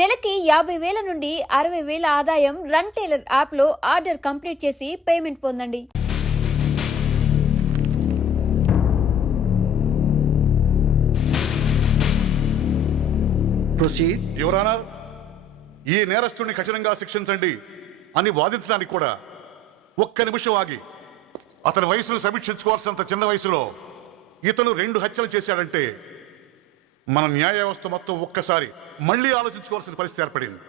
నెలకి 50,000 నుండి 60,000 ఆదాయం రన్ టైలర్ యాప్లో ఆర్డర్ కంప్లీట్ చేసి పేమెంట్ పొందండి. యువర్ ఆనర్, ఈ నేరస్తుడిని కఠినంగా శిక్షించండి అని వాదించడానికి కూడా ఒక్క నిమిషం ఆగి అతని వయసును సమీక్షించుకోవాల్సినంత చిన్న వయసులో ఇతను 2 హత్యలు చేశాడంటే మన న్యాయ వ్యవస్థ మొత్తం ఒక్కసారి మళ్లీ ఆలోచించుకోవాల్సిన పరిస్థితి ఏర్పడింది.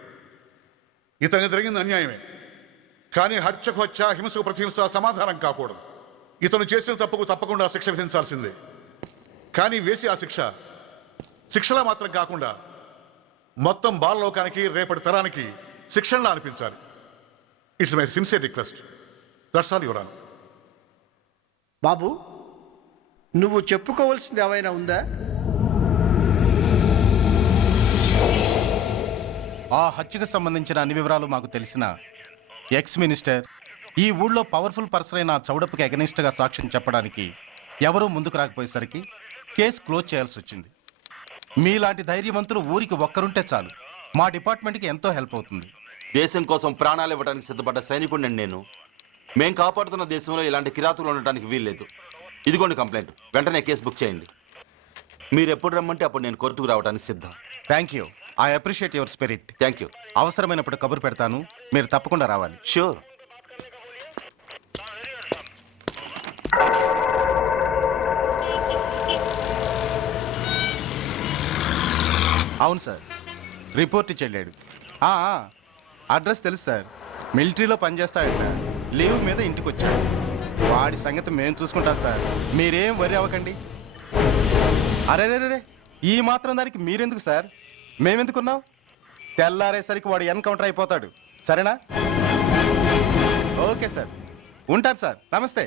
ఇతనికి జరిగింది అన్యాయమే, కానీ హత్యకు హత్య, హింసకు ప్రతిహింస సమాధానం కాకూడదు. ఇతను చేసిన తప్పుకు తప్పకుండా శిక్ష విధించాల్సిందే. కానీ వేసి ఆ శిక్షలా మాత్రం కాకుండా మొత్తం బాలలోకానికి, రేపటి తరానికి శిక్షణలా అనిపించాలి. It's my sincere request. That's all your honour. బాబు, నువ్వు చెప్పుకోవాల్సింది ఏమైనా ఉందా? ఆ హత్యకు సంబంధించిన అన్ని వివరాలు మాకు తెలిసిన ఎక్స్ మినిస్టర్ ఈ ఊళ్ళో పవర్ఫుల్ పర్సన్ అయిన చౌడప్పకి అగెనిస్ట్ గా సాక్ష్యం చెప్పడానికి ఎవరూ ముందుకు రాకపోయేసరికి కేసు క్లోజ్ చేయాల్సి వచ్చింది. మీలాంటి ధైర్యవంతులు ఊరికి ఒక్కరుంటే చాలు, మా డిపార్ట్మెంట్కి ఎంతో హెల్ప్ అవుతుంది. దేశం కోసం ప్రాణాలు ఇవ్వడానికి సిద్ధపడ్డ సైనికుడిని నేను. మేం కాపాడుతున్న దేశంలో ఇలాంటి కిరాతులు ఉండటానికి వీల్లేదు. ఇదిగోండి కంప్లైంట్, వెంటనే కేసు బుక్ చేయండి. మీరు ఎప్పుడు రమ్మంటే అప్పుడు నేను కోర్టుకు రావడానికి సిద్ధం. Thank you, I appreciate your spirit. Thank you. అవసరమైనప్పుడు కబురు పెడతాను, మీరు తప్పకుండా రావాలి. షూర్. అవును సార్, రిపోర్ట్ ఇచ్చి వెళ్ళాడు. అడ్రస్ తెలుసు సార్, మిలిటరీలో పనిచేస్తాడట. లీవ్ మీద ఇంటికి వచ్చాడు. వాడి సంగతి మేము చూసుకుంటాం సార్, మీరేం వరి అవ్వకండి. అరే, ఈ మాత్రం దానికి మీరెందుకు సార్, మేమెందుకున్నాం? తెల్లారేసరికి వాడు ఎన్కౌంటర్ అయిపోతాడు. సరేనా? ఓకే సార్, ఉంటారు సార్. నమస్తే.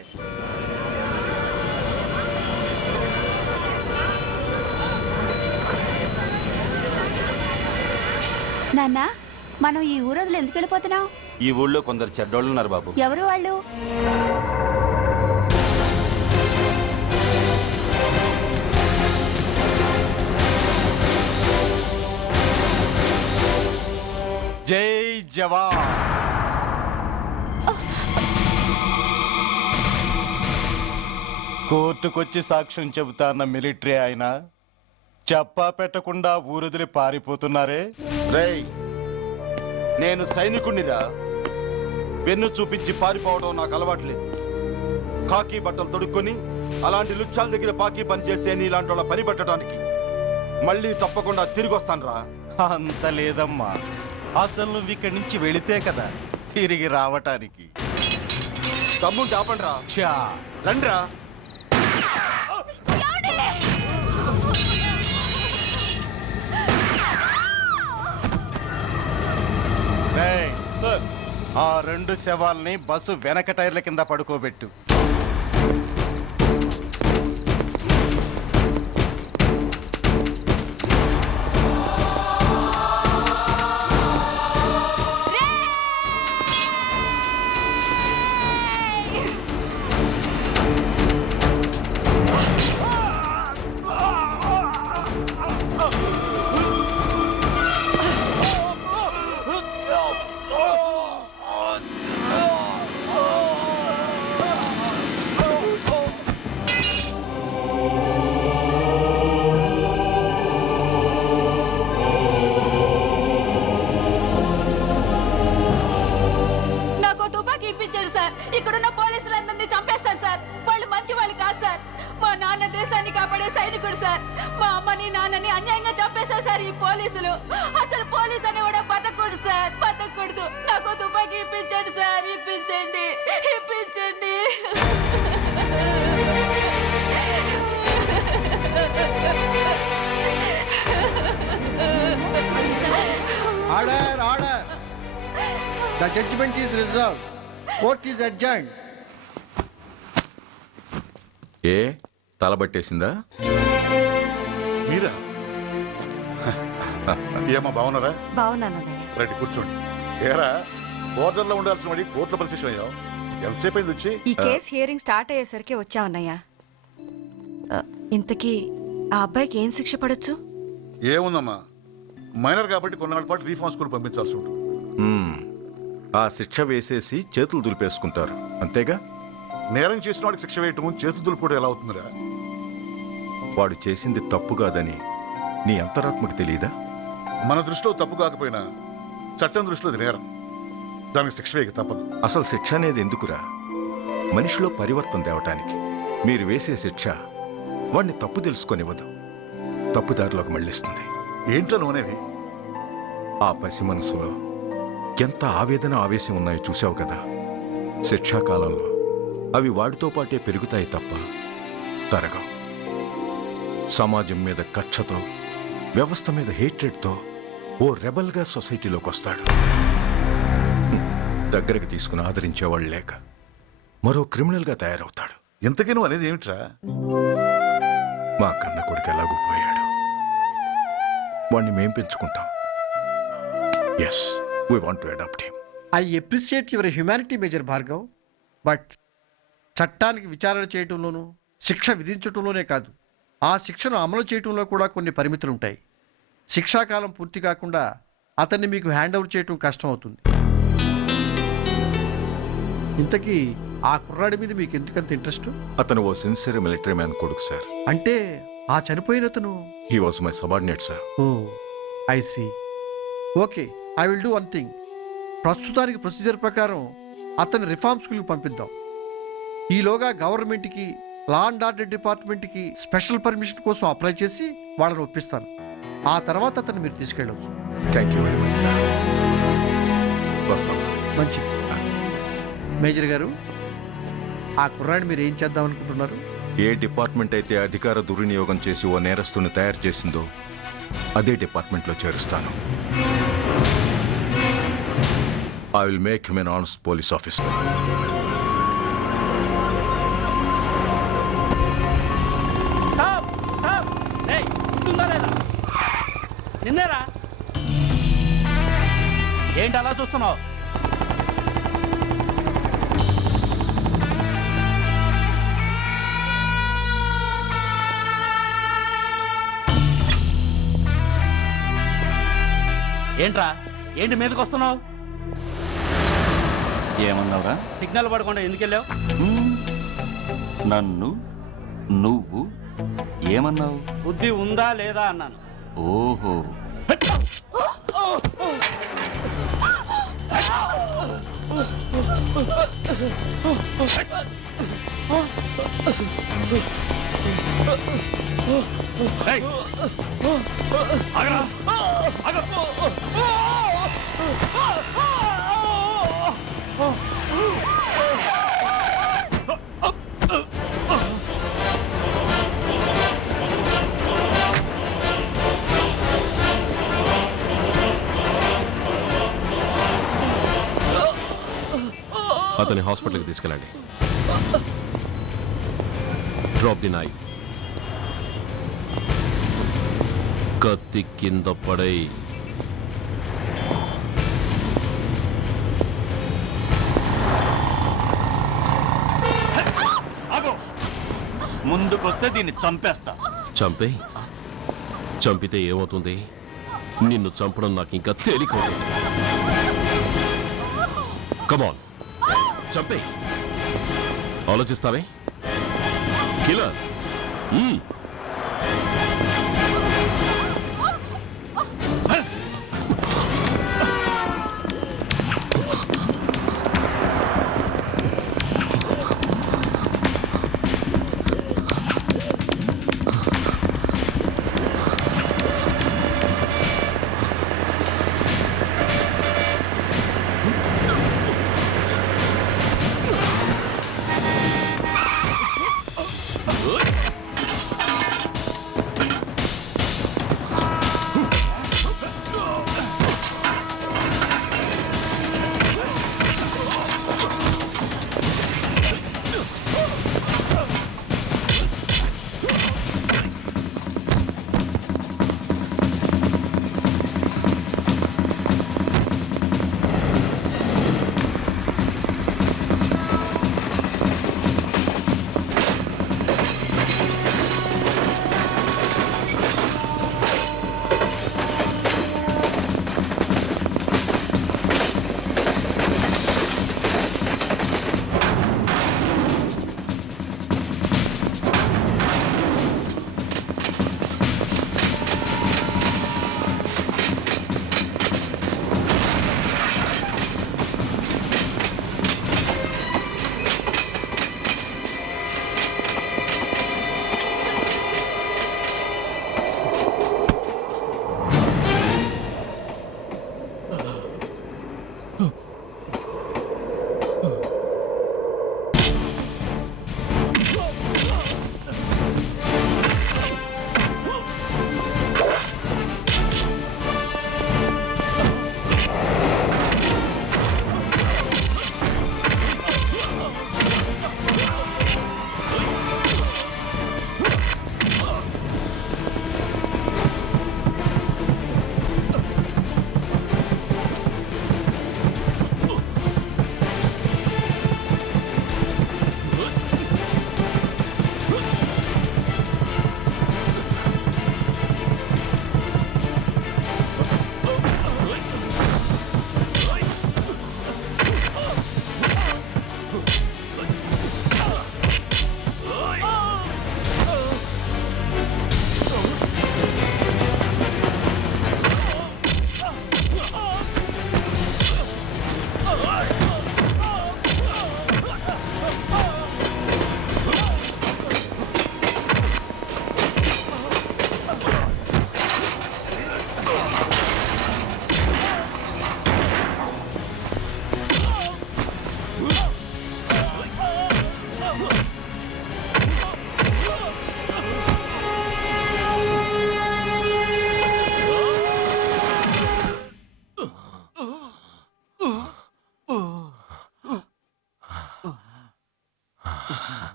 నాన్న, మనం ఈ ఊరొదిలి ఎందుకు వెళ్ళిపోతున్నాం? ఈ ఊళ్ళో కొందరు చెడ్డోళ్ళు ఉన్నారు బాబు. ఎవరు వాళ్ళు? జై జవాన్. కోర్టుకొచ్చి సాక్ష్యం చెబుతా అన్న మిలిటరీ ఆయన చెప్పా పెట్టకుండా ఊరొదిలి పారిపోతున్నారే. రేయ్, నేను సైనికుడినిరా. వెన్ను చూపించి పారిపోవడం నాకు అలవాట్లేదు. కాకి బట్టలు తొడుక్కొని అలాంటి లుచ్చాల దగ్గర పాకి పని చేసే ఇలాంటి వాళ్ళ పని పెట్టడానికి మళ్ళీ తప్పకుండా తిరిగి వస్తానురా. అంత లేదమ్మా, అసలు నువ్వు ఇక్కడి నుంచి వెళితే కదా తిరిగి రావటానికి. తమ్ముంటే ఆపండిరా. ఛా, రండిరా. రేయ్, ఆ 2 శవాల్ని బస్సు వెనక టైర్ల కింద పడుకోబెట్టు. ఇక్కడున్న పోలీసులందరినీ చంపేస్తారు సార్. వాళ్ళు మంచి వాళ్ళు కాదు సార్. మా నాన్న దేశాన్ని కాపాడే సైనికుడు సార్. మా అమ్మని నాన్నని అన్యాయంగా చంపేశారు సార్ ఈ పోలీసులు. అసలు పోలీసు అని కూడా బతకూడదు సార్, బతకూడదు. నాకు తుపాకీ ఇప్పించండి సార్, ఇప్పించండి, ఇప్పించండి. Order, order. The judgment is reserved. Court is adjourned. ఏ తలబట్టేసిందా? మీరా? ఏమా బాగున్నారా? బాగున్నానన్నయ్య. రండి కూర్చోండి. ఏరా, బోర్డర్లో ఉండాల్సిన వాడి కోర్టులో పరిశీలన అయ్యావు. ఎంతసేపు అయింది వచ్చి? ఈ కేసు హియరింగ్ స్టార్ట్ అయ్యేసరికి వచ్చామన్నయ్య. ఇంతకీ ఆ అబ్బాయికి ఏం శిక్ష పడొచ్చు? ఏముందమ్మా, మైనర్ కాబట్టి కొన్నాళ్ళ పాటు రీఫార్మ్ స్కూల్ పంపించాల్సి ఉంటుంది. ఆ శిక్ష వేసేసి చేతులు దులిపేసుకుంటారు అంతేగా. నేరం చేసిన వాడికి శిక్ష వేయటం చేతులు దులుపుకోవడం ఎలా అవుతుందిరా? వాడు చేసింది తప్పు కాదని నీ అంతరాత్మకు తెలియదా? మన దృష్టిలో తప్పు కాకపోయినా చట్టం దృష్టిలో అది నేరం. దానికి శిక్ష వేయక తప్పదు. అసలు శిక్ష అనేది ఎందుకురా? మనిషిలో పరివర్తన తేవటానికి. మీరు వేసే శిక్ష వాడిని తప్పు తెలుసుకొనివ్వదు, తప్పుదారిలోకి మళ్ళిస్తుంది. ఏంటో నువ్వనేది? ఆ పసి మనసులో ఎంత ఆవేదన ఆవేశం ఉన్నాయో చూశావు కదా. శిక్షాకాలంలో అవి వాడితో పాటే పెరుగుతాయి తప్ప తరగవు. సమాజం మీద కక్షతో, వ్యవస్థ మీద హేట్రెడ్తో ఓ రెబల్గా సొసైటీలోకి వస్తాడు. దగ్గరకు తీసుకుని ఆదరించేవాళ్ళు లేక మరో క్రిమినల్గా తయారవుతాడు. ఇంతకీ నువ్వు అనేది ఏమిట్రా? మా కన్న కొడుకు ఎలాగూ పోయాడు, వాణ్ణి మేం పెంచుకుంటాం. Yes, we want to adopt him. I appreciate your humanity major Bhargav, but చట్టానికి విచారణ చేయటంలోనూ శిక్ష విధించటంలోనే కాదు, ఆ శిక్షను అమలు చేయటంలో కూడా కొన్ని పరిమితులు ఉంటాయి. శిక్షాకాలం పూర్తి కాకుండా అతన్ని మీకు హ్యాండ్ ఓవర్ చేయటం కష్టం అవుతుంది. ఇంతకీ ఆ కుర్రాడి మీద మీకు ఎందుకంత ఇంట్రెస్ట్? అతను ఓ సిన్సియర్ మిలిటరీ మ్యాన్ కొడుకు సార్. అంటే ఆ చనిపోయిన అతను? He was my subordinate sir. Oh I see. Okay, I will do one thing. ప్రస్తుతానికి ప్రొసీజర్ ప్రకారం అతన్ని రిఫార్మ్ స్కూల్కి పంపిద్దాం. ఈలోగా గవర్నమెంట్కి, లా అండ్ ఆర్డర్ డిపార్ట్మెంట్కి స్పెషల్ పర్మిషన్ కోసం అప్లై చేసి వాళ్ళని ఒప్పిస్తాను. ఆ తర్వాత అతన్ని మీరు తీసుకెళ్ళవచ్చు. Thank you very much sir. వస్తాం సార్. మంచి మేజర్ గారు, ఆ కుర్రాడిని మీరు ఏం చేద్దాం అనుకుంటున్నారు? ఏ డిపార్ట్మెంట్ అయితే అధికార దుర్వినియోగం చేసి ఓ నేరస్తుని తయారు చేసిందో అదే డిపార్ట్మెంట్లో చేరుస్తాను. I will make him an honest police officer. నిన్నేరా? ఏంటి అలా చూస్తున్నావు? ఏంట్రా, ఏంటి మీదకి వస్తున్నావు? ఏమన్నావురా? సిగ్నల్ పడకుండా ఎందుకు వెళ్ళావు? నన్ను నువ్వు ఏమన్నావు? బుద్ధి ఉందా లేదా అన్నాను. ఓహో, అతని హాస్పిటల్కి తీసుకెళ్ళండి. Drop the knife. కత్తి కింద పడై. ముందుకొస్తే దీన్ని చంపేస్తా. చంపే. చంపితే ఏమవుతుంది? నిన్ను చంపడం నాకు ఇంకా తేలికవుతుంది. కమాన్, చంపే. ఆలోచిస్తావే కిల్లర్?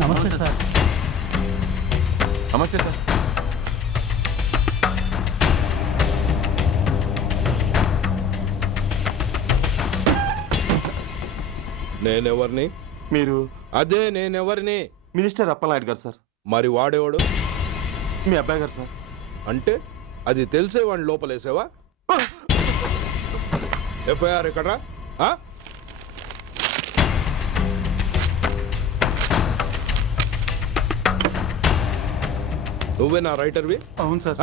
నమస్తే సార్. నమస్తే సార్. నేనెవరిని? మీరు అదే నేనెవరిని? మినిస్టర్ అప్పలనాయుడు గారు సార్. మరి వాడేవాడు? మీ అబ్బాయి గారు సార్. అంటే అది తెలిసే వాడిని లోపలేసావా? ఎఫ్ఐఆర్ ఎక్కడ్రా? నువ్వేనా రైటర్వి? అవును సార్.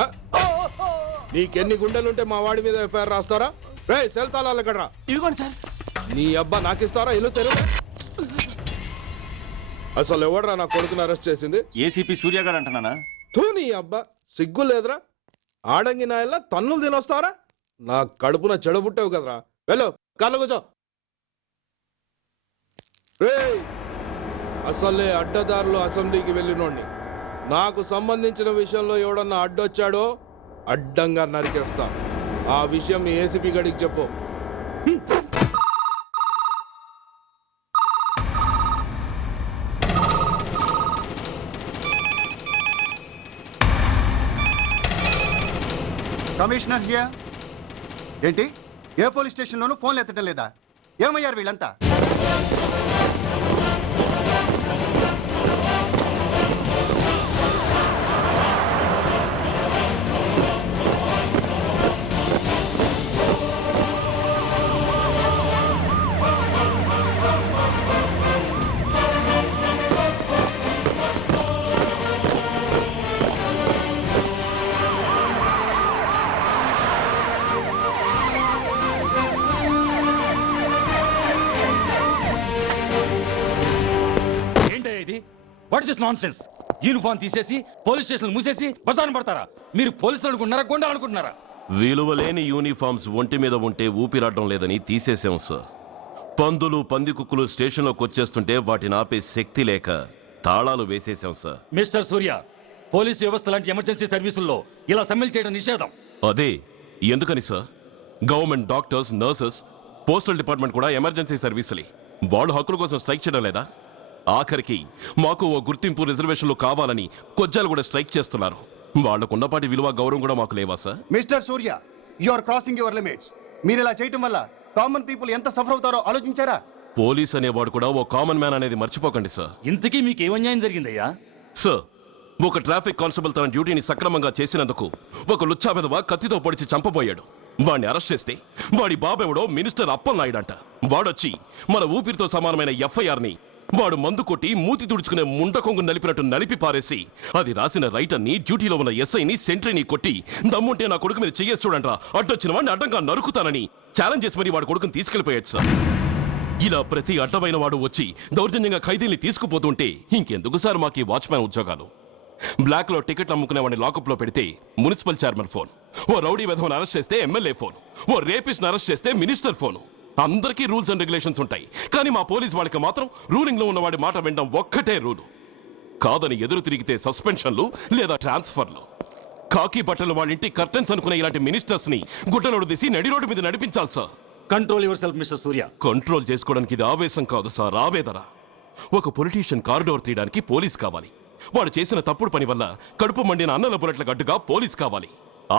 నీకెన్ని గుండెలుంటే మా వాడి మీద ఎఫ్ఐఆర్ రాస్తారా? రే సెల్ తాళాలు ఎక్కడ్రా? ఇదిగోండి సార్. నీ అబ్బా నాకిస్తారా? ఇల్లు తెరువు. అసలు ఎవడరా నా కొడుకుని అరెస్ట్ చేసింది? ఏసీపీ సూర్య గారు అంటున్నానా? తూ నీ అబ్బా సిగ్గు లేదురా? ఆడంగి నాయల్లా తన్నులు తినొస్తారా? నా కడుపున చెడబుట్టావు కదరా. వెళ్ళు కాళ్ళు కూర్చో. రే అసలే అడ్డదారులు అసెంబ్లీకి వెళ్ళినోడిని. నాకు సంబంధించిన విషయంలో ఎవడన్నా అడ్డొచ్చాడో అడ్డంగా నరికేస్తా. ఆ విషయం మీ ఏసీపీ గడికి చెప్పు. Commissioner here. ఏంటి ఏ పోలీస్ స్టేషన్లోనూ ఫోన్లు ఎత్తడం లేదా? ఏమయ్యారు వీళ్ళంతా? What is non sense? Uniform తీసేసి పోలీస్ స్టేషన్ మూసేసి బజార్ను పడతారా? మీరు పోలీసులు అనుకుంటున్నారా, గుండా అనుకుంటున్నారా? విలువలేని యూనిఫామ్స్ ఒంటి మీద ఉంటే ఊపిరాడడం లేదని తీసేసాం సార్. పందులు పందికుక్కులు స్టేషన్లోకి వచ్చేస్తుంటే వాటిని ఆపే శక్తి లేక తాళాలు వేసేసాం సార్. మిస్టర్ సూర్య, పోలీస్ వ్యవస్థ లాంటి ఎమర్జెన్సీ సర్వీసుల్లో ఇలా సమ్మెలు చేయడం నిషేధం. అదే ఎందుకని sir? Government doctors, nurses, postal department కూడా ఎమర్జెన్సీ సర్వీసులే. వాళ్ళు హక్కుల కోసం స్ట్రైక్ చేయడం లేదా? ఆఖరికి మాకు ఓ గుర్తింపు రిజర్వేషన్లు కావాలని కొజ్జాలు కూడా స్ట్రైక్ చేస్తున్నారు. వాళ్లకున్నపాటి విలువ గౌరవం కూడా మాకు లేవా sir? Mister Surya, you are crossing your limits. మీరు ఇలా చేయటం వల్ల కామన్ పీపుల్ ఎంత సఫర్ అవుతారో ఆలోచించారా? పోలీస్ అనేవాడు కూడా ఓ కామన్ మ్యాన్ అనేది మర్చిపోకండి సార్. ఇంతకీ మీకు ఏమన్యాయం జరిగిందయ్యా? సార్, ఒక ట్రాఫిక్ కానిస్టేబుల్ తన డ్యూటీని సక్రమంగా చేసినందుకు ఒక లుచ్చా విధవ కత్తితో పొడిచి చంపబోయాడు. వాడిని అరెస్ట్ చేస్తే వాడి బాబెవడో మినిస్టర్ అప్పలనాయుడు అంట. వాడొచ్చి మన ఊపిరితో సమానమైన ఎఫ్ఐఆర్ని వాడు మందు కొట్టి మూతి తుడుచుకునే ముండకొంగు నలిపినట్టు నలిపి పారేసి అది రాసిన రైటర్ని డ్యూటీలో ఉన్న ఎస్ఐని సెంట్రీని కొట్టి దమ్ముంటే నా కొడుకు మీద చెయ్యేసి చూడంట్రా అడ్డొచ్చిన వాడిని అడ్డంగా నరుకుతానని ఛాలెంజ్ చేసి మరి వాడు కొడుకుని తీసుకెళ్లిపోయాడు సార్. ఇలా ప్రతి అడ్డమైన వాడు వచ్చి దౌర్జన్యంగా ఖైదీల్ని తీసుకుపోతుంటే ఇంకెందుకు సార్ మాకు ఈ వాచ్మ్యాన్ ఉద్యోగాలు? బ్లాక్ లో టికెట్లు అమ్ముకునేవాడిని లాకప్ లో పెడితే మున్సిపల్ చైర్మన్ ఫోన్, ఓ రౌడీ విధవను అరెస్ట్ చేస్తే ఎమ్మెల్యే ఫోన్, ఓ రేపిస్ట్ అరెస్ట్ చేస్తే మినిస్టర్ ఫోన్. అందరికీ రూల్స్ అండ్ రెగ్యులేషన్స్ ఉంటాయి, కానీ మా పోలీస్ వాళ్ళకి మాత్రం రూలింగ్ లో ఉన్నవాడి మాట వినడం ఒక్కటే రూలు. కాదని ఎదురు తిరిగితే సస్పెన్షన్లు లేదా ట్రాన్స్ఫర్లు. కాకి బట్టలు వాళ్ళ ఇంటి కర్టెన్స్ అనుకునే ఇలాంటి మినిస్టర్స్ ని గుడ్డలోడు తీసి నడి రోడ్డు మీద నడిపించాలి sir. Control your self mister Surya. Control చేసుకోవడానికి ఇది ఆవేశం కాదు సార్, ఆవేదన. ఒక పొలిటీషియన్ కారిడోర్ తీయడానికి పోలీస్ కావాలి. వాడు చేసిన తప్పుడు పని వల్ల కడుపు మండిన అన్నల బుల్లెట్ల గడ్డుగా పోలీస్ కావాలి.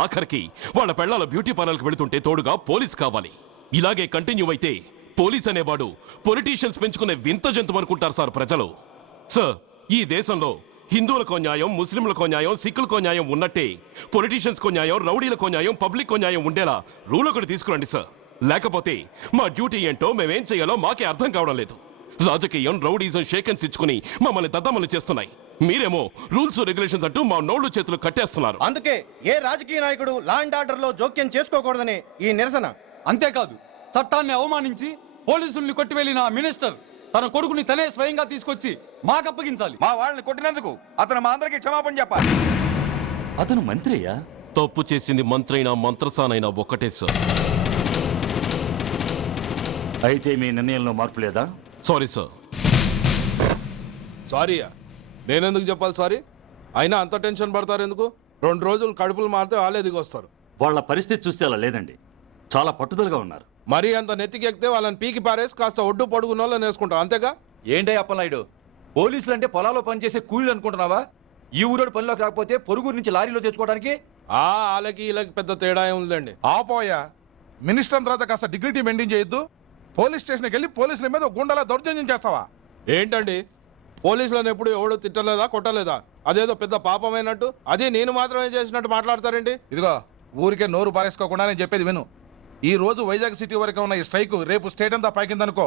ఆఖరికి వాళ్ళ పెళ్లాల బ్యూటీ పార్లర్కి వెళుతుంటే తోడుగా పోలీస్ కావాలి. ఇలాగే కంటిన్యూ అయితే పోలీస్ అనేవాడు పొలిటీషియన్స్ పెంచుకునే వింత జంతువు అనుకుంటారు సార్ ప్రజలు. సార్, ఈ దేశంలో హిందువులకో న్యాయం, ముస్లింలకో న్యాయం, సిక్కులకో న్యాయం ఉన్నట్టే పొలిటీషియన్స్కో న్యాయం, రౌడీలకో న్యాయం, పబ్లిక్కో న్యాయం ఉండేలా రూల్ ఒకటి తీసుకురండి సార్. లేకపోతే మా డ్యూటీ ఏంటో మేమేం చేయాలో మాకే అర్థం కావడం లేదు. రాజకీయం, రౌడీజం షేకెన్స్ ఇచ్చుకుని మమ్మల్ని దద్దమలు చేస్తున్నాయి. మీరేమో రూల్స్ రెగ్యులేషన్స్ అంటూ మా నోళ్లు చేతులు కట్టేస్తున్నారు. అందుకే ఏ రాజకీయ నాయకుడు లా అండ్ ఆర్డర్ లో జోక్యం చేసుకోకూడదని ఈ నిరసన. అంతేకాదు, చట్టాన్ని అవమానించి పోలీసుల్ని కొట్టివెళ్లిన మినిస్టర్ తన కొడుకుని తనే స్వయంగా తీసుకొచ్చి మాకు అప్పగించాలి. మా వాళ్ళని కొట్టినందుకు అతను మా అందరికీ క్షమాపణ చెప్పాలి. అతను మంత్రియా? తప్పు చేసింది మంత్రైనా మంత్రసానైనా ఒక్కటే సార్. అయితే మీ నిర్ణయంలో మార్పు లేదా? Sorry sir. సారీయా? నేనెందుకు చెప్పాలి సారీ? అయినా అంత టెన్షన్ పడతారు ఎందుకు? 2 రోజులు కడుపులు మారితే వాళ్ళే దిగొస్తారు. వాళ్ళ పరిస్థితి చూస్తే అలా లేదండి, చాలా పట్టుదలగా ఉన్నారు. మరీ అంత నెత్తికెక్కితే వాళ్ళని పీకి పారేసి కాస్త ఒడ్డు పొడుగున్న వాళ్ళని వేసుకుంటాం, అంతేగా? ఏంటే అప్పలనాయుడు, పోలీసులు అంటే పొలాల్లో పనిచేసే కూలీలు అనుకుంటున్నావా? ఈ ఊరోడు పనిలోకి రాకపోతే పొరుగురు నుంచి లారీలో తెచ్చుకోవడానికి వాళ్ళకి వీళ్ళకి పెద్ద తేడా ఉందండి. ఆపోయా, మినిస్టర్ తర్వాత కాస్త డిగ్నిటీ మెయింటైన్ చేయొద్దు. పోలీస్ స్టేషన్కి వెళ్ళి పోలీసుల మీద గుండాల దౌర్జన్యం చేస్తావా? ఏంటండి, పోలీసులను ఎప్పుడు ఎవడో తిట్టలేదా, కొట్టలేదా? అదేదో పెద్ద పాపమైనట్టు, అదే నేను మాత్రమే చేసినట్టు మాట్లాడతారేంటి? ఇదిగో, ఊరికే నోరు పారేసుకోకుండా నేను చెప్పేది విను. ఈ రోజు వైజాగ్ సిటీ వరకు ఉన్న ఈ స్ట్రైక్ రేపు స్టేట్ అంతా పైకిందనుకో,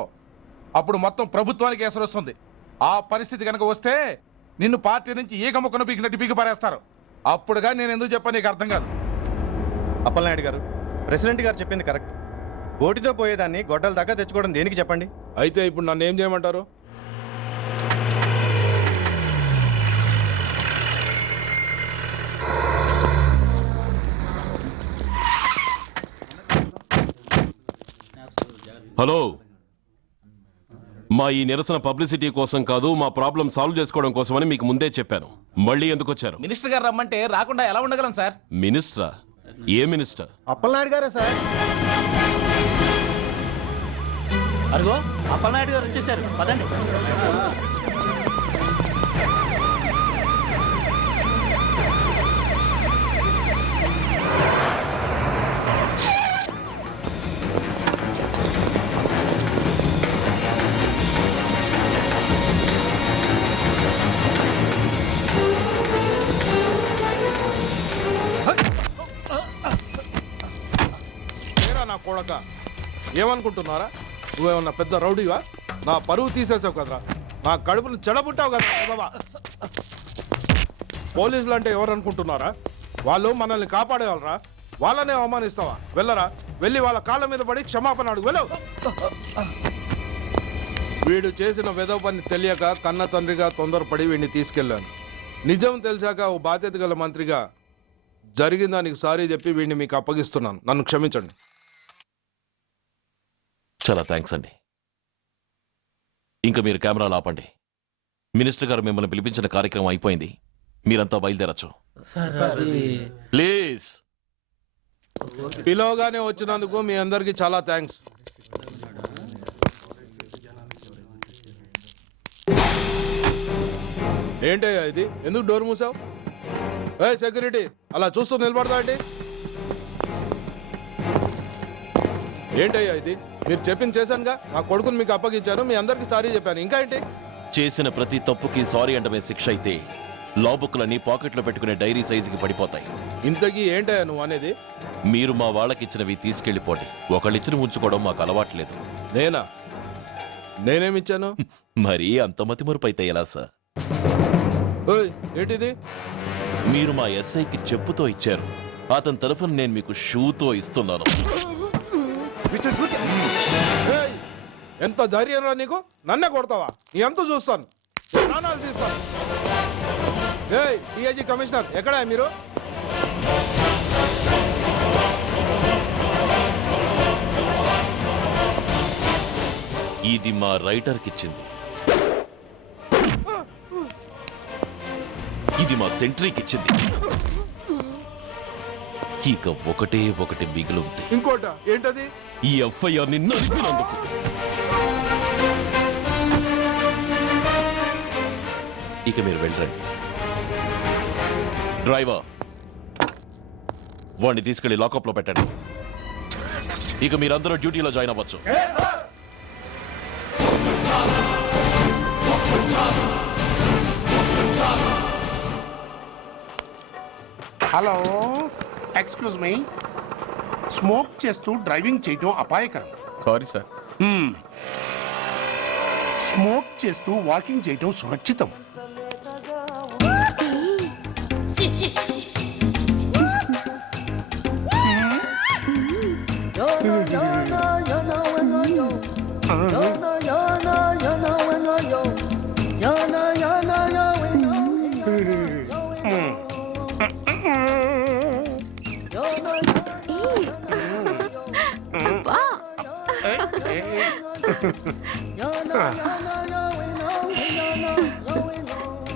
అప్పుడు మొత్తం ప్రభుత్వానికి ఎసరు వస్తుంది. ఆ పరిస్థితి కనుక వస్తే నిన్ను పార్టీ నుంచి ఈగ ముక్కను పీకినట్టు పీకి పారేస్తారు. అప్పుడుగా నేను ఎందుకు చెప్పాను నీకు అర్థం కాదు. అప్పలనాయుడు గారు, ప్రెసిడెంట్ గారు చెప్పింది కరెక్ట్. ఓటితో పోయేదాన్ని గొడ్డల దాకా తెచ్చుకోవడం దేనికి చెప్పండి? అయితే ఇప్పుడు నన్ను ఏం చేయమంటారు? హలో, మా ఈ నిరసన పబ్లిసిటీ కోసం కాదు, మా ప్రాబ్లం సాల్వ్ చేసుకోవడం కోసమని మీకు ముందే చెప్పాను. మళ్ళీ ఎందుకు వచ్చారు? మినిస్టర్ గారు రమ్మంటే రాకుండా ఎలా ఉండగలం సార్? మినిస్టరా? ఏ మినిస్టర్? అప్పలనాయుడు గారే సార్. అదిగో అప్పలనాయుడు గారు వచ్చేసారు, పదండి. నా కొడక, ఏమనుకుంటున్నారా? నువ్వేమన్నా పెద్ద రౌడీవా? నా పరువు తీసేసావు కదరా, నా కడుపును చెడబుట్టావు కదా బాబా. పోలీసులు అంటే ఎవరు అనుకుంటున్నారా? వాళ్ళు మనల్ని కాపాడేవాళ్ళరా? వాళ్ళనే అవమానిస్తావా? వెళ్ళరా, వెళ్ళి వాళ్ళ కాళ్ళ మీద పడి క్షమాపణ అడుగు, వెళ్ళవు. వీడు చేసిన వెధవ పని తెలియక కన్న తండ్రిగా తొందరపడి వీడిని తీసుకెళ్లాను. నిజం తెలిసాక ఓ బాధ్యత గల మంత్రిగా జరిగిన దానికి సారీ చెప్పి వీడిని మీకు అప్పగిస్తున్నాను. నన్ను క్షమించండి. చాలా థ్యాంక్స్ అండి. ఇంకా మీరు కెమెరాలు ఆపండి. మినిస్టర్ గారు మిమ్మల్ని పిలిపించిన కార్యక్రమం అయిపోయింది, మీరంతా బయలుదేరచ్చు ప్లీజ్. పిలవగానే వచ్చినందుకు మీ అందరికీ చాలా థ్యాంక్స్. ఏంటయ్యా ఇది? ఎందుకు డోర్ మూసావు? ఏ సెక్యూరిటీ, అలా చూస్తూ నిలబడతా ఏంటి? ఏంటయ్యా ఇది? మీరు చెప్పింది చేశానుగా, నా కొడుకుని మీకు అప్పగించాను, మీ అందరికీ సారీ చెప్పాను, ఇంకా ఏంటి? చేసిన ప్రతి తప్పుకి సారీ అంటమే శిక్ష అయితే లా బుక్లని పాకెట్లో పెట్టుకునే డైరీ సైజుకి పడిపోతాయి. ఇంతకీ ఏంటయ్యా నువ్వు అనేది? మీరు మా వాళ్ళకిచ్చినవి తీసుకెళ్లిపోండి. ఒకళ్ళిచ్చిన ఉంచుకోవడం మాకు అలవాట్లేదు. నేనా? నేనేమిచ్చాను? మరి అంత మతిమరుపు అయితే ఎలా సార్? ఓయ్, ఏంటిది? మీరు మా ఎస్ఐకి చెప్పుతో ఇచ్చారు, అతని తరఫున నేను మీకు షూతో ఇస్తున్నాను. ఏయ్, ఎంత ధైర్యం రా నీకు? నన్నే కొడతావా? నీ ఎంత చూస్తాను, ప్రాణాలు తీస్తాను. ఏయ్, డిఐజీ కమిషనర్ ఎక్కడా మీరు? ఇది మా రైటర్కి ఇచ్చింది, ఇది మా సెంట్రీకి ఇచ్చింది. ఇక ఒకటి మిగిలింది. ఇంకోట ఏంటది? ఈ ఎఫ్ఐఆర్ ని నలిపినందుకు. ఇక మీరు వెళ్ళండి. డ్రైవర్, వాడిని తీసుకెళ్లి లాకప్ లో పెట్టండి. ఇక మీరందరూ డ్యూటీలో జాయిన్ అవ్వచ్చు. Hello, excuse me. స్మోక్ చేస్తూ డ్రైవింగ్ చేయటం అపాయకరం. Sorry sir. స్మోక్ చేస్తూ వాకింగ్ చేయటం సురక్షితం.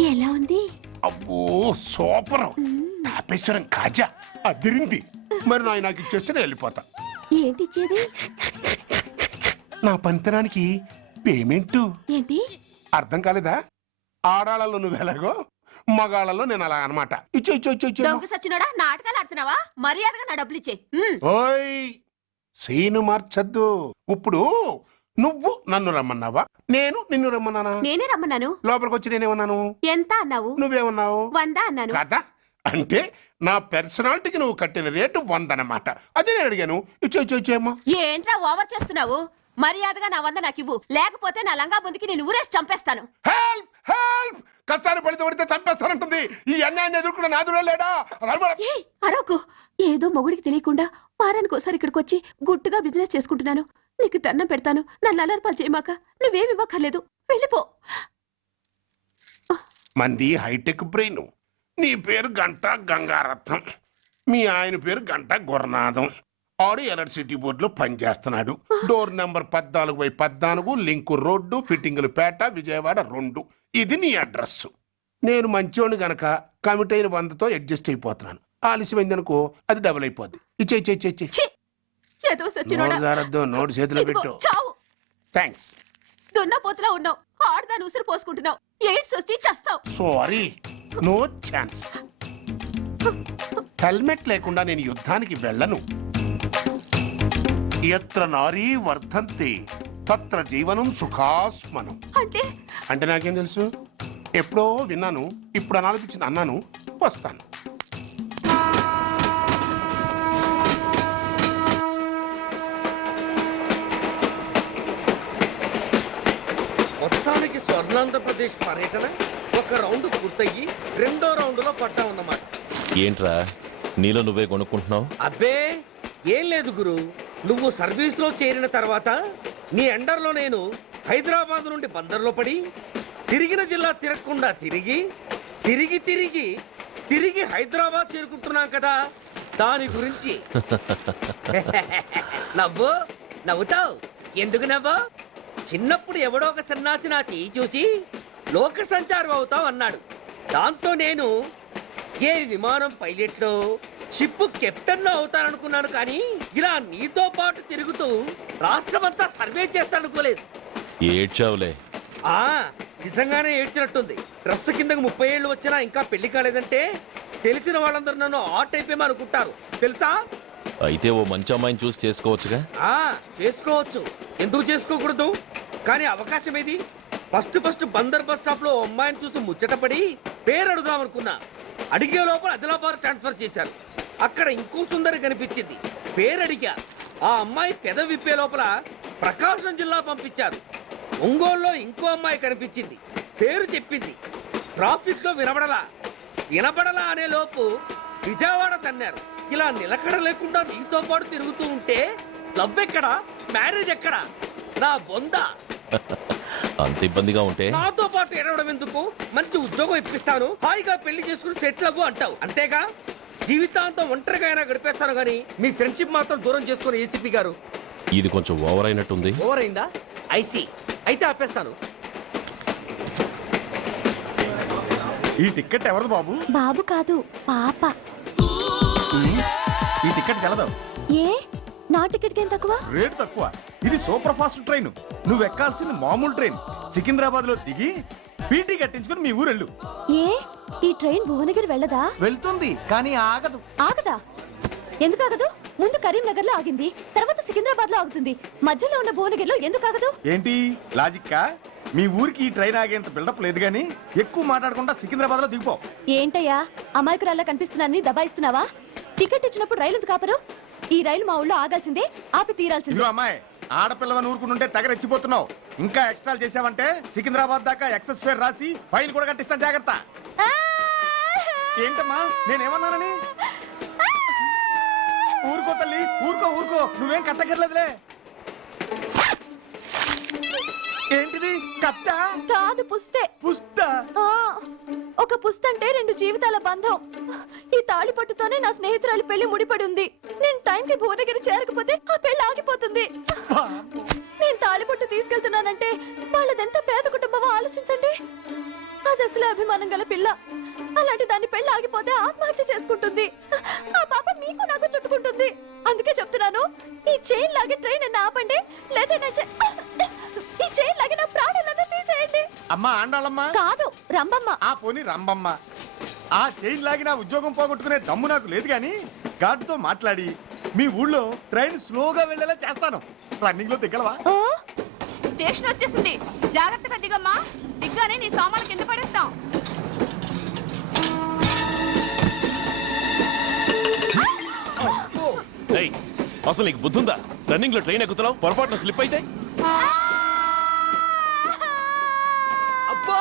ఎలా ఉంది? అబ్బో సూపర్. తాపేశ్వరం కాజా అదిరింది. మరి నాకు ఇచ్చేస్తే నేను వెళ్ళిపోతా. ఏంటి ఇచ్చేది? నా పంతనానికి పేమెంట్. ఏంటి అర్థం కాలేదా? ఆడాళ్ళలో నువ్వు ఎలాగో, మగాళ్ళలో నేను అలా అనమాట. దొంగ సచ్చినోడా, నాటకాలు ఆడుతున్నావా? మర్యాదగా నా డబ్బులు ఇచ్చే. ఓయ్, సీను మార్చద్దు. ఇప్పుడు నువ్వు నన్ను రమ్మన్నావా, నేను నిన్ను రమ్మన్నానా? నేనే రమ్మన్నాను. లోపలికి వచ్చి నేనేమన్నాను? ఎంత అన్నావు? నువ్వేమన్నావు? 100 అన్నాను. కదా, అంటే నా పర్సనాలిటీకి నువ్వు కట్టిన రేటు 100 అన్నమాట. అదే నేను అడిగాను. ఇచ్చేమ్మా. ఏంట్రా ఓవర్ చేస్తున్నావు? మర్యాదగా నా 100 నాకు ఇవ్వు, లేకపోతే నా లంగా ముందుకి నేను ఊరేసి చంపేస్తాను. Help help! కష్టాన్ని పడితే చంపేస్తానంటుంది. ఈ అన్యాయాన్ని ఎదుర్కొన్న నాదుడే లేడా? అరవకు. ఏదో మొగుడికి తెలియకుండా వారానికి ఒకసారి ఇక్కడికి వచ్చి గుట్టుగా బిజినెస్ చేసుకుంటున్నాను. నీకు దండం పెడతాను, నన్ను అలర్పాలు చేయమాక. నువ్వేమి ఇవ్వక్కర్లేదు, వెళ్ళిపో. మంది హైటెక్ బ్రెయిన్. నీ పేరు గంట గంగారత్నం, మీ ఆయన పేరు గంట గురనాథం. ఆడు ఎలక్ట్రిసిటీ బోర్డులో పనిచేస్తున్నాడు. డోర్ నెంబర్ 14/14, లింకు రోడ్డు, ఫిట్టింగులు పేట, విజయవాడ 2. ఇది నీ అడ్రస్. నేను మంచోని గనక కమిట్ అయిన 100తో అడ్జస్ట్ అయిపోతున్నాను. ఆలస్యమైందనుకో అది డబుల్ అయిపోద్ది. ఇచ్చే నోటు చేతిలో పెట్టు. థ్యాంక్స్. దున్నపోతులా ఉన్నావు, ఆడదాని ఉసురు పోసుకుంటున్నావు. ఎయిడ్స్ వచ్చి చస్తావు. Sorry, no chance. హెల్మెట్ లేకుండా నేను యుద్ధానికి వెళ్ళను. ఎత్ర నారీ వర్ధంతి తత్ర జీవనం సుఖాస్మనం. అంటే నాకేం తెలుసు? ఎప్పుడో విన్నాను, ఇప్పుడు అనాలనిపించింది అన్నాను. వస్తాను. మొత్తానికి స్వర్ణాంధ్రప్రదేశ్ పర్యటన ఒక రౌండ్ పూర్తయ్యి 2వ రౌండ్లో పడ్డామన్నమాట. ఏంట్రా నీలో నువ్వే కొనుక్కుంటున్నావు? అబ్బే ఏం లేదు గురు. నువ్వు సర్వీస్ లో చేరిన తర్వాత నీ అండర్లో నేను హైదరాబాద్ నుండి బందర్లో పడి తిరిగిన జిల్లా తిరగకుండా తిరిగి తిరిగి తిరిగి తిరిగి హైదరాబాద్ చేరుకుంటున్నాం కదా, దాని గురించి. నవ్వుతావు ఎందుకు నవ్వు? చిన్నప్పుడు ఎవడో ఒక సన్నాసి నా చెయ్యి చూసి లోక సంచారం అవుతావు అన్నాడు. దాంతో నేను ఏ విమానం పైలట్లో, షిప్ కెప్టెన్ అవుతాననుకున్నాను. కానీ ఇలా నీతో పాటు తిరుగుతూ రాష్ట్రమంతా సర్వే చేస్తాననుకోలేదు. ఏడ్చావులే. నిజంగానే ఏడ్చినట్టుంది. డ్రెస్ కిందకు 30 ఏళ్ళు వచ్చినా ఇంకా పెళ్లి కాలేదంటే తెలిసిన వాళ్ళందరూ నన్ను ఆ టైపేమో అనుకుంటారు తెలుసా? అయితే ఓ మంచి అమ్మాయిని చూసి చేసుకోవచ్చుగా. చేసుకోవచ్చు, ఎందుకు చేసుకోకూడదు? కానీ అవకాశం ఏది? ఫస్ట్ బందర్ బస్ స్టాప్ లో అమ్మాయిని చూసి ముచ్చటపడి పేరు అడుగుదాం అనుకున్నా. అడిగే లోపల ఆదిలాబాద్ ట్రాన్స్ఫర్ చేశారు. అక్కడ ఇంకో సుందరి కనిపించింది. పేరు అడిగా. ఆ అమ్మాయి పెద విప్పే లోపల ప్రకాశం జిల్లా పంపించారు. ఒంగోలులో ఇంకో అమ్మాయి కనిపించింది, పేరు చెప్పింది. ట్రాఫిక్ లో వినబడలా అనే లోపు విజయవాడ తన్నారు. ఇలా నిలకడ లేకుండా నీతో పాటు తిరుగుతూ ఉంటే లవ్ ఎక్కడా, మ్యారేజ్ ఎక్కడా? నా బొంద. అంత ఇబ్బందిగా ఉంటే నాతో పాటు ఎడవడం ఎందుకు? మంచి ఉద్యోగం ఇప్పిస్తాను, హాయిగా పెళ్లి చేసుకుని సెటిల్ అవ్వు అంటావు అంతేగా? జీవితాంతం ఒంటరిగా అయినా గడిపేస్తాను గానీ మీ ఫ్రెండ్షిప్ మాత్రం దూరం చేసుకుని ఏసీపీ గారు. ఇది కొంచెం ఓవర్ అయినట్టుంది. ఓవర్ అయిందా? ఐసీ, అయితే ఆపేస్తాను. ఈ టికెట్ ఎవరిది బాబు? బాబు కాదు, పాప. ఈ టికెట్ తెలదు. ఏ నా టికెట్ ఏం తక్కువ? రేటు తక్కువ. ఇది సూపర్ ఫాస్ట్ ట్రైన్. నువ్వు ఎక్కాల్సింది మామూలు ట్రైన్. సికింద్రాబాద్ లో దిగి పీటీ కట్టించుకుని మీ ఊరెళ్ళు. ఏ ఈ ట్రైన్ భువనగిరి వెళ్ళదా? వెళ్తుంది కానీ ఆగదు. ఆగదా? ఎందుకు ఆగదు? ముందు కరీంనగర్ లో ఆగింది, తర్వాత సికింద్రాబాద్ లో ఆగుతుంది. మధ్యలో ఉన్న భువనగిరిలో ఎందుకు ఆగదు? ఏంటి లాజిక్కా? మీ ఊరికి ఈ ట్రైన్ ఆగేంత బిల్డప్ లేదు గానీ ఎక్కువ మాట్లాడకుండా సికింద్రాబాద్ లో దిగిపో. ఏంటయ్యా అమాయకురాల్లా కనిపిస్తున్నాన్ని దబాయిస్తున్నావా? టికెట్ ఇచ్చినప్పుడు రైలు ఎందుకు ఆపరు? ఈ రైలు మా ఊళ్ళో ఆగాల్సిందే, ఆపి తీరాల్సిందే. ఇదిగో అమ్మాయి, ఆడపిల్లవని ఊరుకుంటుంటే తెగరెచ్చిపోతున్నావు. ఇంకా ఎక్స్ట్రాలు చేసావంటే సికింద్రాబాద్ దాకా ఎక్సెస్ ఫేర్ రాసి ఫైన్ కూడా కట్టిస్తాను, జాగ్రత్త. ఏంటమ్మా నేనేమన్నానని? ఊరుకో తల్లి, ఊరుకో, నువ్వేం కట్టగర్లేదులే. ఏంటిది? కట్ట కాదు, పుస్తే. పుస్తా? ఒక పుస్తంటే 2 జీవితాల బంధం. ఈ తాళి పట్టుతోనే నా స్నేహితురాలి పెళ్లి ముడిపడి ఉంది. నేను టైంకి భువనగిరి చేరకపోతే ఆ పెళ్లి ఆగిపోతుంది. నేను తాళి పట్టు తీసుకెళ్తున్నానంటే వాళ్ళదెంత పేద కుటుంబమో ఆలోచించండి. అది అసలు అభిమానం గల పిల్ల. అలాంటి దాన్ని పెళ్లి ఆగిపోతే ఆత్మహత్య చేసుకుంటుంది. ఆ పాప మీకు నాకు చుట్టుకుంటుంది. అందుకే చెప్తున్నాను, ఈ చైన్ లాగే ట్రైన్ అన్న ఆపండి, లేదా ఈ చైన్ లాగే నా ప్రాణాలను తీసేయండి. అమ్మా ఆండాళ్ళమ్మా కాదు, రంబమ్మ. ఆ పోని రంబమ్మ. ఆ చైన్ లాగి నా ఉద్యోగం పోగొట్టుకునే దమ్ము నాకు లేదు గాని గార్డుతో మాట్లాడి మీ ఊళ్ళో ట్రైన్ స్లోగా వెళ్ళేలా చేస్తాను. రన్నింగ్ లో దిగలవా? స్టేషన్ వచ్చేసింది, జాగ్రత్తగా దిగమ్మా. దిగ్గానే నీ సామాను కింద పడేస్తాం. అసలు నీకు బుద్ధుందా? రన్నింగ్ లో ట్రైన్ ఎక్కుతున్నావు, పొరపాటున స్లిప్ అయితే? అబ్బో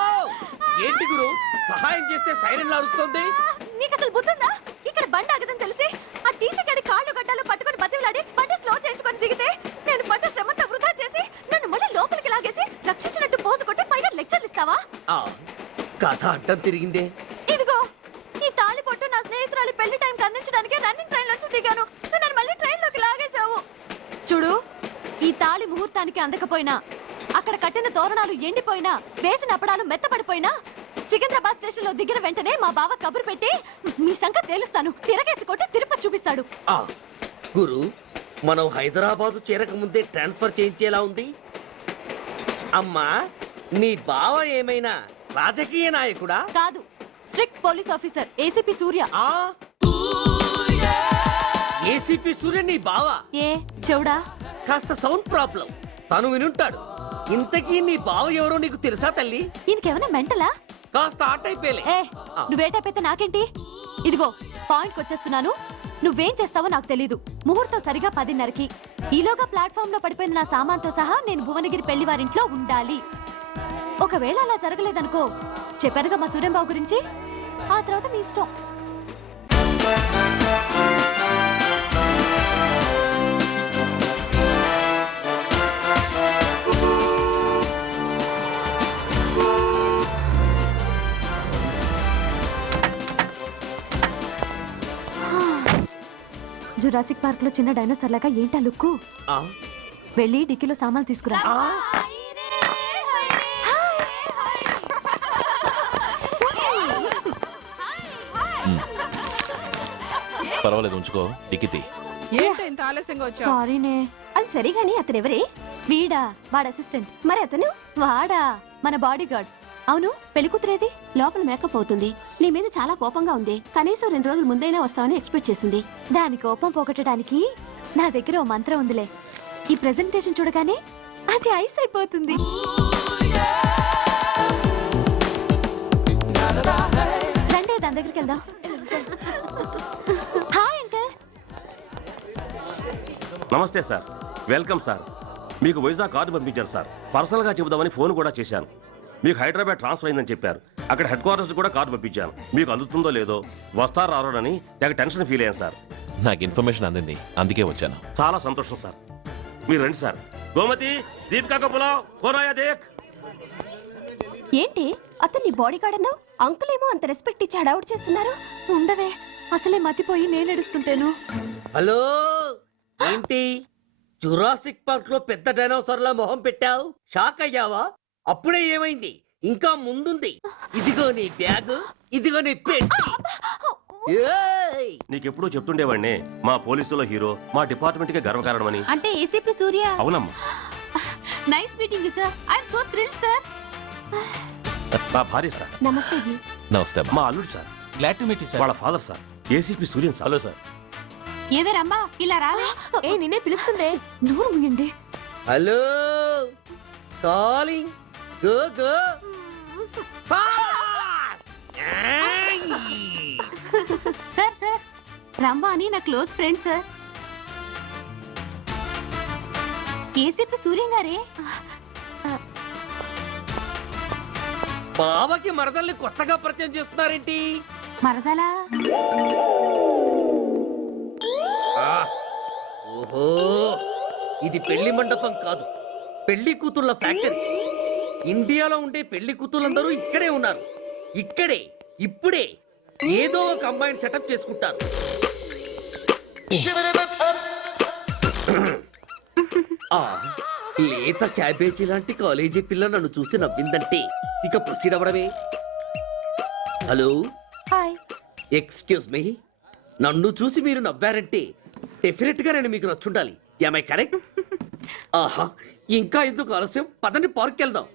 ఏంటి గురు, సహాయం చేస్తే సైరన్ అరుస్తుంది. నీకు అసలు బుద్ధుందా? ఇక్కడ బండి ఆగదని తెలిసి ఆ టీసీ గడి కాళ్ళు గడ్డాలు పట్టుకొని బతిలాడి బండి స్లో చేయించుకొని దిగితే నేను పడ్డ శ్రమంతా వృధా చేసి నన్ను మళ్ళీ లోపలికి లాగేసి రక్షించినట్టు పోజు కొట్టి పైగా లెక్చర్లు ఇస్తావా? కథ అడ్డం తిరిగిందే. ఇదిగో ఈ తాళి పొట్టు నా స్నేహితురాలి పెళ్లి టైంకి అందించడానికి రన్నింగ్ ట్రైన్ నుంచి దిగాను. నన్ను మళ్ళీ ట్రైన్ లోకి లాగేశావు. చూడు, ఈ తాళి ముహూర్తానికి అందకపోయినా, అక్కడ కట్టిన తోరణాలు ఎండిపోయినా, వేసిన అప్పడాలు మెత్తపడిపోయినా, సికింద్రాబాద్ స్టేషన్ లో దిగిన వెంటనే మా బావ కబురు పెట్టి మీ సంగతి తేలుస్తాను, తిరగేసి కొట్టి తిరుపతి చూపిస్తాడు. గురు, మనం హైదరాబాద్ చేరక ముందే ట్రాన్స్ఫర్ చేయించేలా ఉంది. అమ్మా, నీ బావ ఏమైనా రాజకీయ నాయకుడా? కాదు, స్ట్రిక్ట్ పోలీస్ ఆఫీసర్, ఏసీపీ సూర్య. ఏసీపీ సూర్య నీ బావ? ఏ చెవుడా? కాస్త సౌండ్ ప్రాబ్లం, తను వినుంటాడు. ఇంతకీ నీ బావ ఎవరో నీకు తెలుసా తల్లి? ఈయనకేమైనా మెంటలా? కాస్త ఆట అయిపోయలే. నువ్వే టైప్ నాకేంటి? ఇదిగో పాయింట్కి వచ్చేస్తున్నాను. నువ్వేం చేస్తావో నాకు తెలీదు. ముహూర్తం సరిగా 10:30కి. ఈలోగా ప్లాట్ఫామ్ లో పడిపోయిన నా సామాన్తో సహా నేను భువనగిరి పెళ్లి వారింట్లో ఉండాలి. ఒకవేళ అలా జరగలేదనుకో, చెప్పానుగా మా సూర్యంబాబు గురించి, ఆ తర్వాత మీ ఇష్టం. జురాసిక్ పార్క్ లో చిన్న డైనోసార్ లాగా ఏంటా లుక్కు? వెళ్ళి డిక్కీలో సామాన్లు తీసుకురా. పర్వాలేదు, ఉంచుకో. టికెట్ ఏంటి ఆలస్యంగా వచ్చావు? సారీనే. అది సరిగాని అతను ఎవరే? వీడా? వాడు అసిస్టెంట్. మరి అతను? వాడా మన బాడీ గార్డ్. అవును, పెళ్లి కూతురేది? లోపల మేకప్ అవుతుంది. నీ మీద చాలా కోపంగా ఉంది. కనీసం 2 రోజుల ముందైనా వస్తావని ఎక్స్పెక్ట్ చేసింది. దాని కోపం పోగొట్టడానికి నా దగ్గర ఓ మంత్రం ఉందిలే. ఈ ప్రెజెంటేషన్ చూడగానే అది ఐస్ అయిపోతుంది. రండి, దాని దగ్గరికి వెళ్దాం. Hi uncle. నమస్తే సార్, వెల్కమ్ సార్. మీకు వైజాగ్ కార్డు పంపించారు సార్. పర్సనల్గా చెబుదామని ఫోన్ కూడా చేశాను. మీకు హైదరాబాద్ ట్రాన్స్ఫర్ అయిందని చెప్పారు. అక్కడ హెడ్ క్వార్టర్స్ కూడా కార్డు పంపించాను. మీకు అందుతుందో లేదో, వస్తారో రారోనని తెగ టెన్షన్ ఫీల్ అయ్యాను సార్. నాకు ఇన్ఫర్మేషన్ అందింది, అందుకే వచ్చాను. చాలా సంతోషం సార్. మీరు రండి సార్. గోమతి, దీపికా కపులావ్, కోరాయా దేక్. ఏంటి అతన్ని బాడీ గార్డ్ అన్నావు? అంకుల్ ఏమో అంత రెస్పెక్ట్ ఇచ్చి హడావుడు చేస్తున్నారు. ఉండవే, అసలే మతిపోయి నేను ఎడుస్తుంటాను. హలో, ఏంటి జురాసిక్ పార్క్ లో పెద్ద డైనోసార్ల మొహం పెట్టావు? షాక్ అయ్యావా? అప్పుడే ఏమైంది? ఇంకా ముందుంది. ఇదిగో నీ బ్యాగ్, ఇదిగో నీ పెట్టి. నీకెప్పుడూ చెప్తుండేవాడిని, మా పోలీసులో హీరో, మా డిపార్ట్మెంట్ కి గర్వకారణమని. అంటే ఏసీపీ సూర్య. అవునమ్మా. Nice meeting sir. I'm so thrilled sir. మా భార్య సార్. నమస్తే జీ. నమస్తే. మా అల్లుడు sir. Glad to meet you sir. వాళ్ళ father sir, ACP Suryan sir. Hello sir. ఏవే రమ్మా, ఇలా రావే. ఏ నిన్నే పిలుస్తుందే. నోరు మూయండి. Hello, calling. Go go. Sir sir, రమ్మ అని నా close friend sir. ACP Suryam గారే. బావకి మరదల్ని కొత్తగా పరిచయం చేస్తున్నారేంటి? మరదలా? ఓహో, ఇది పెళ్లి మండపం కాదు, పెళ్లి కూతుళ్ళ ఫ్యాక్టరీ. ఇండియాలో ఉండే పెళ్లి కూతుళ్ళందరూ ఇక్కడే ఉన్నారు. ఇక్కడే ఇప్పుడే ఏదో ఒక అమ్మాయిని సెటప్ చేసుకుంటారు. ఆ, లేత క్యాబేజీ లాంటి కాలేజీ పిల్ల నన్ను చూసి నవ్విందంటే ఇక ప్రొసీడ్ అవ్వడమే. Hello, hi. ఎక్స్క్యూజ్ మీ, నన్ను చూసి మీరు నవ్వారంటే డెఫినెట్ గా నేను మీకు నచ్చుండాలి. Am I correct? ఆహా, ఇంకా ఎందుకు ఆలస్యం? పదండి పార్క్ వెళ్దాం.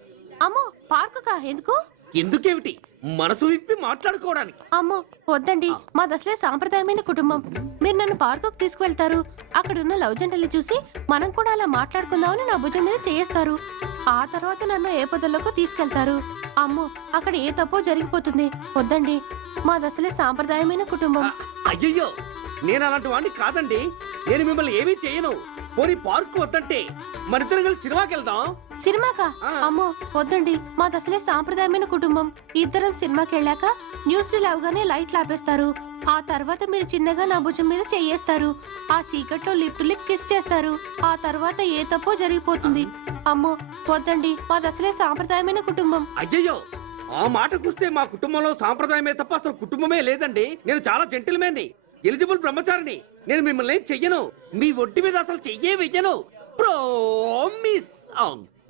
అమ్మో, పార్కు కా? ఎందుకు? ఎందుకేమిటి, మనసు విప్పి మాట్లాడుకోవడానికి. అమ్మో వద్దండి, మాది అసలే సాంప్రదాయమైన కుటుంబం. మీరు నన్ను పార్కుకు తీసుకువెళ్తారు, అక్కడున్న లవ్ జంటలు చూసి మనం కూడా అలా మాట్లాడుకుందామని నా భుజం మీద చేస్తారు. ఆ తర్వాత నన్ను ఏ పొదల్లోకి తీసుకెళ్తారు. అమ్మో, అక్కడ ఏ తప్పో జరిగిపోతుంది. వద్దండి, మాది అసలే సాంప్రదాయమైన కుటుంబం. అయ్యయ్యో, నేను అలాంటి వాడిని కాదండి. నేను మిమ్మల్ని ఏమీ చేయను. పోనీ పార్క్ వద్దంటే మరిద్దరం కలిసి సినిమాకి వెళ్దాం. సినిమాకా? అమ్మో వద్దండి, మాది అసలే సాంప్రదాయమైన కుటుంబం. ఇద్దరం సినిమాకి వెళ్ళాక న్యూస్ అవగానే లైట్లు ఆపేస్తారు. ఆ తర్వాత మీరు చిన్నగా నా భుజం మీద చెయ్యేస్తారు. ఆ చీకట్లో లిప్ టు లిప్ కిస్ చేస్తారు. ఆ తర్వాత ఏ తప్పో జరిగిపోతుంది. అమ్మో వద్దండి, మాది అసలే సాంప్రదాయమైన కుటుంబం. అయ్యయ్యో, ఆ మాటకొస్తే మా కుటుంబంలో సాంప్రదాయమే తప్ప అసలు కుటుంబమే లేదండి. నేను చాలా జెంటిల్మెన్ని, ఎలిజిబుల్ బ్రహ్మచారిని. నేను మిమ్మల్ని ఏం చెయ్యను. మీ ఒంటి మీద అసలు చెయ్యే వెయ్యను. ప్రామిస్.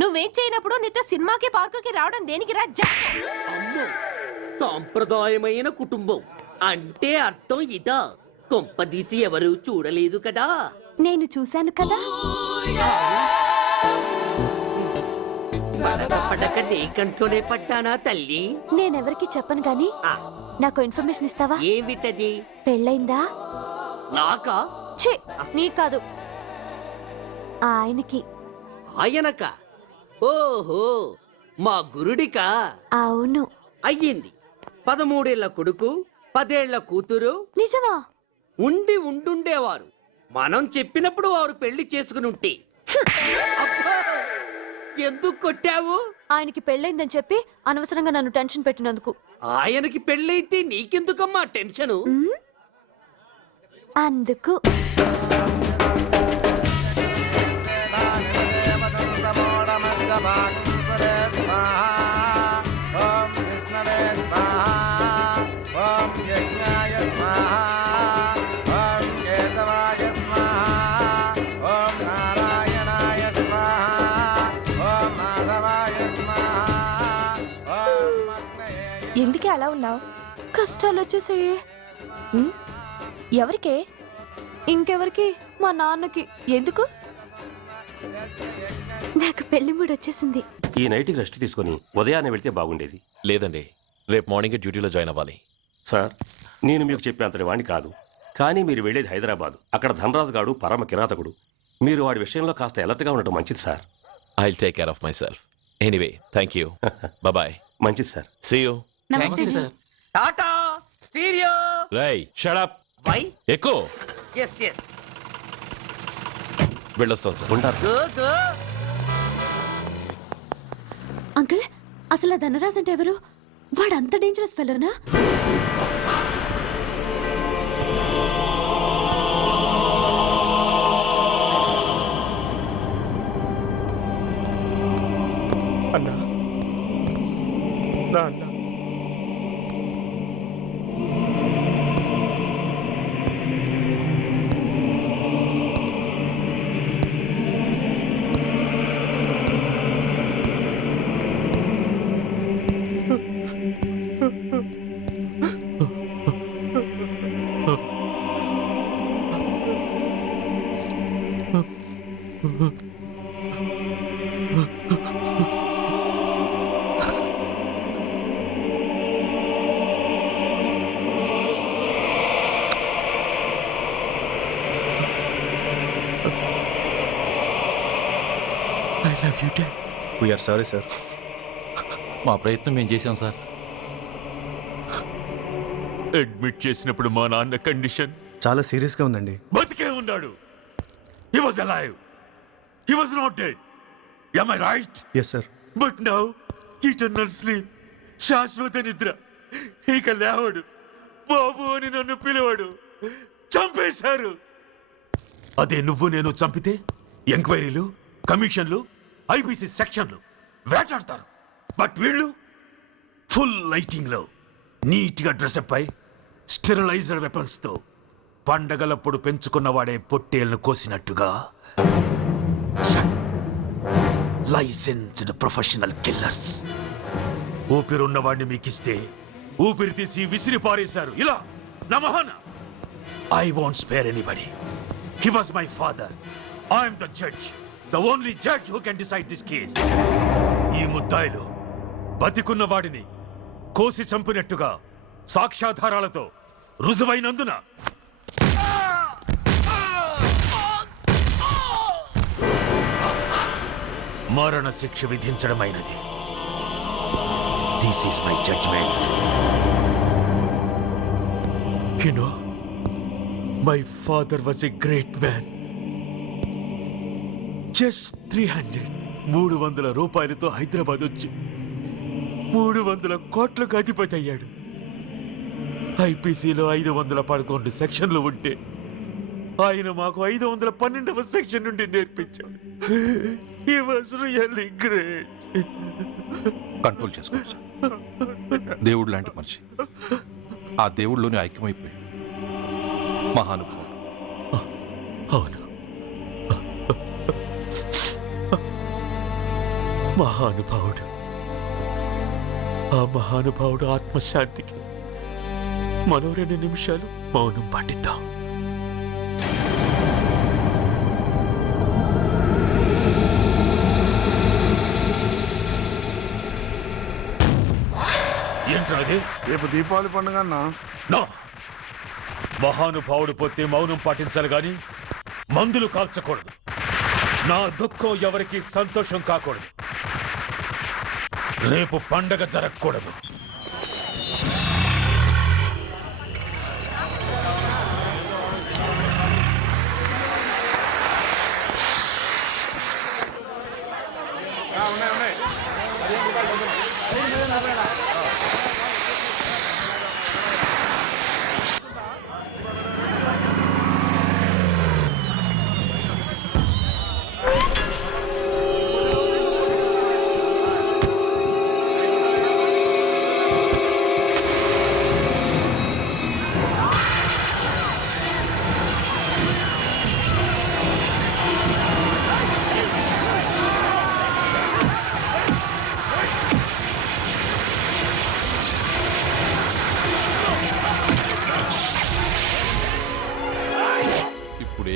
నువ్వేం చేయనప్పుడు నీతో సినిమాకి పార్కుకి రావడం దేనికి రా? అమ్మో, సాంప్రదాయమైన కుటుంబం అంటే అర్థం ఇదా? కొంపదీసి ఎవరు చూడలేదు కదా? నేను చూశాను కదా. పడక నీ కంట్లోనే పడ్డానా తల్లి? నేనెవరికి చెప్పను గాని నాకు ఇన్ఫర్మేషన్ ఇస్తావా? ఏమిటది? పెళ్ళైందా? నాకా? ఛీ, నీ కాదు, ఆయనకి. ఆయనక? ఓహో, మా గురుడికా? అవును. అయ్యింది. 13 ఏళ్ల కొడుకు, 10 ఏళ్ల కూతురు. నిజమా? ఉండి ఉండుండేవారు. మనం చెప్పినప్పుడు వారు పెళ్లి చేసుకుని ఉంటే. అబ్బా, ఎందుకు కొట్టావు? ఆయనకి పెళ్ళైందని చెప్పి అనవసరంగా నన్ను టెన్షన్ పెట్టినందుకు. ఆయనకి పెళ్ళైతే నీకెందుకమ్మా టెన్షను? అందుకు. ఎందుకే అలా ఉన్నావు? కష్టాలు వచ్చేసాయి. ఎవరికే? ఇంకెవరికి? మా నాన్నకి. ఎందుకు? నాకు పెళ్లి మూడు వచ్చేసింది. ఈ నైట్కి రెస్ట్ తీసుకొని ఉదయాన్నే వెళ్తే బాగుండేది. లేదండి, రేపు మార్నింగ్ డ్యూటీలో జాయిన్ అవ్వాలి. సార్, నేను మీకు చెప్పేంతటి వాణ్ణి కాదు, కానీ మీరు వెళ్ళేది హైదరాబాద్. అక్కడ ధనరాజు గాడు పరమ కిరాతకుడు. మీరు వాడి విషయంలో కాస్త ఎలర్ట్గా ఉండటం మంచిది sir. I will take care of myself. Anyway, thank you. Bye. మంచిది సార్. See you. నమస్తే సార్. Tata stereo. రేయ్, షట్ అప్. వై? ఎక్కువ. yes yes. వెళ్ళొస్తాం సార్. ఉంటారు. go go. అంకుల్ అసలు ఆ ధనరాజ్ అంటే ఎవరు? వాడు అంత డేంజరస్ ఫెలోనా? అన్నా నా అన్నా వీఆర్ సారీ సార్. మా ప్రయత్నం మేము చేశాం సార్. అడ్మిట్ చేసినప్పుడు మా నాన్న కండిషన్ చాలా సీరియస్గా ఉందండి. బతికే ఉన్నాడు. He was alive. He was not dead. Am I right? Yes sir. But now eternal sleep, శాశ్వత నిద్ర. ఇక లేవడు, బాబు అని నన్ను పిలవడు. చంపేశారు. అదే నువ్వు నేను చంపితే ఎంక్వైరీలు, కమిషన్లు, ఐపీసీ సెక్షన్లు వేటాడతారు. బట్ వీళ్ళు ఫుల్ లైటింగ్ లో నీట్ గా డ్రెస్అప్ అయి స్టెరిలైజర్ వెపన్స్ తో పండగలప్పుడు పెంచుకున్న వాడే పొట్టేళ్లను కోసినట్టుగా లైసెన్స్డ్ ప్రొఫెషనల్ కిల్లర్స్. ఊపిరున్న వాడిని మీకిస్తే ఊపిరి తీసి విసిరి పారేశారు. ఇలా నమహన. I want spare anybody. He was my father. I'm the judge, the only judge who can decide this case. ఈ ముద్దాయిలు బతికున్న వాడిని కోసి చంపినట్టుగా సాక్ష్యాధారాలతో రుజువైనందున మరణ శిక్ష విధించడమైనది. This is my judgement. You know, my father was a great man. Just 300 రూపాయలతో హైదరాబాద్ వచ్చి 300 కోట్లకు అధిపతి అయ్యాడు. ఐపీసీలో 511 సెక్షన్లు ఉంటే ఆయన మాకు 512వ సెక్షన్ నుండి నేర్పించాడు. హి వాజ్ రియల్లీ గ్రేట్. కంట్రోల్ చేసుకోవచ్చు. దేవుడు లాంటి మనిషి. ఆ దేవుడిలోనే ఐక్యమైపోయాడు. మహానుభావుడు. అవును, మహానుభావుడు. ఆ మహానుభావుడు ఆత్మశాంతికి మనం 2 నిమిషాలు మౌనం పాటిద్దాం. ఏంట్రాది? రేపు దీపావళి పండుగ అన్నా. నో, మహానుభావుడు పోతే మౌనం పాటించాలి గాని మందులు కాల్చకూడదు. నా దుఃఖం ఎవరికి సంతోషం కాకూడదు. రేపు పండగ జరగకూడదు.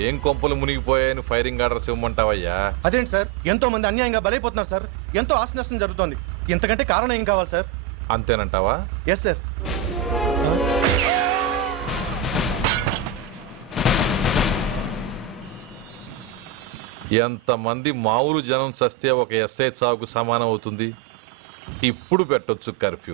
ఏం కొంపలు మునిగిపోయాయని ఫైరింగ్ ఆర్డర్స్ ఇవ్వమంటావయ్యా? అదేంటి సార్, ఎంతో మంది అన్యాయంగా బలైపోతున్నారు సార్. ఎంతో ఆస్తి నష్టం జరుగుతోంది. ఇంతకంటే కారణం ఏం కావాలి సార్? అంతేనంటావా? Yes sir. ఎంతమంది మామూలు జనం చస్తే ఒక ఎస్ఐ చావుకు సమానం అవుతుంది. ఇప్పుడు పెట్టొచ్చు కర్ఫ్యూ.